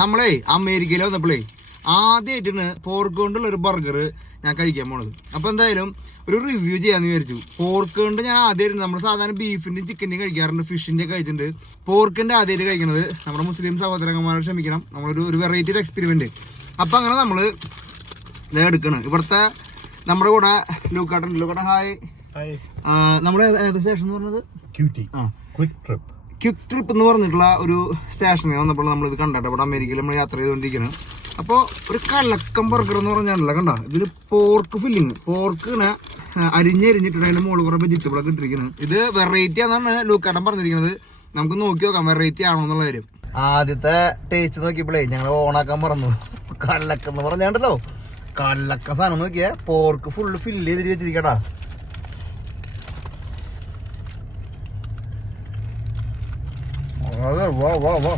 നമ്മളെ അമേരിക്കയിൽ വന്നപ്പോഴേ ആദ്യമായിട്ടാണ് പോർക്ക് കൊണ്ടുള്ള ഒരു ബർഗർ ഞാൻ കഴിക്കാൻ പോണത്. അപ്പോൾ എന്തായാലും ഒരു റിവ്യൂ ചെയ്യാന്ന് വിചാരിച്ചു. പോർക്ക് കൊണ്ട് ഞാൻ ആദ്യമായിട്ട്, നമ്മൾ സാധാരണ ബീഫിന്റെയും ചിക്കന്റെയും കഴിക്കാറുണ്ട്, ഫിഷിന്റെ കഴിച്ചിട്ടുണ്ട്. പോർക്കിന്റെ ആദ്യമായിട്ട് കഴിക്കുന്നത് നമ്മുടെ മുസ്ലിം സഹോദരന്മാരെ ക്ഷമിക്കണം, നമ്മളൊരു വെറൈറ്റി ഒരു എക്സ്പെരിമെന്റ്. അപ്പൊ അങ്ങനെ നമ്മള് ഇത് എടുക്കണം. ഇവിടുത്തെ നമ്മുടെ കൂടെ ലൂക്കാട്ടൻ ഹായ്. നമ്മുടെ ഏത് സ്റ്റേഷൻ എന്ന് പറഞ്ഞത്? ക്വിക്ക് ട്രിപ്പ് എന്ന് പറഞ്ഞിട്ടുള്ള ഒരു സ്റ്റേഷനിൽ വന്നപ്പോൾ നമ്മളിത് കണ്ടിട്ട് ഇവിടെ അമേരിക്കയിൽ നമ്മൾ യാത്ര ചെയ്തുകൊണ്ടിരിക്കുന്നത്. അപ്പോൾ ഒരു കലക്കം ബർഗർ എന്ന് പറഞ്ഞാണല്ലോ, കണ്ട ഇതിൽ പോർക്ക് ഫില്ലിങ്, പോർക്ക് ഇങ്ങനെ അരിഞ്ഞിട്ടിട്ട് അതിന്റെ മുകളിൽ കുറെ വെജിറ്റബിൾ ഒക്കെ ഇട്ടിരിക്കുന്നത്. ഇത് വെറൈറ്റി ആണെന്നാണ് ലൂക്കാട്ടൻ പറഞ്ഞിരിക്കുന്നത്. നമുക്ക് നോക്കി നോക്കാം വെറൈറ്റി ആണോ എന്നുള്ള കാര്യം. ആദ്യത്തെ ടേസ്റ്റ് നോക്കിയപ്പോഴേ ഞങ്ങൾ ഓണാക്കാൻ പറഞ്ഞു. കല്ലക്കെന്ന് പറഞ്ഞാണ്ടല്ലോ, കല്ലക്ക സാധനം നോക്കിയാ പോർക്ക് ഫുള്ള് ഫില്ല് ചെയ്തിട്ട് വെച്ചിരിക്കട്ടാ. വാ വാ വാ